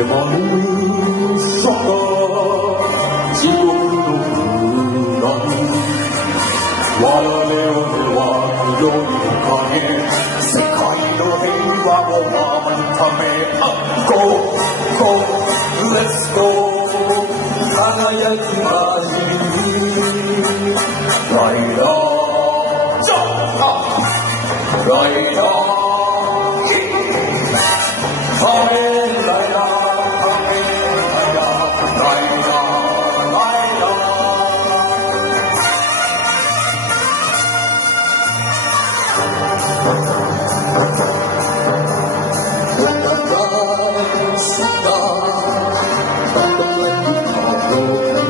Right on. Right on. Let the dark, let the blood be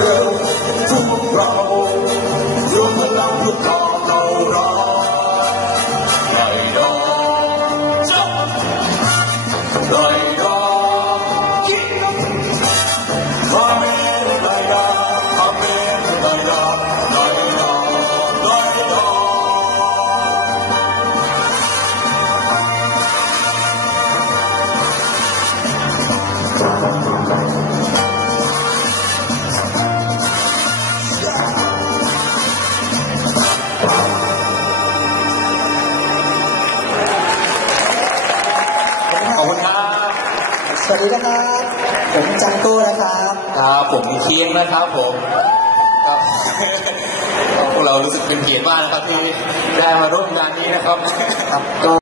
grow. วัสดีนะครับ ผมจังตู้นะครับครับผมเคียงนะครับผมคพวกเรารู้สึกเป็นเกียรติมากนะครับที่ได้มาร่วมงานนี้นะครับก็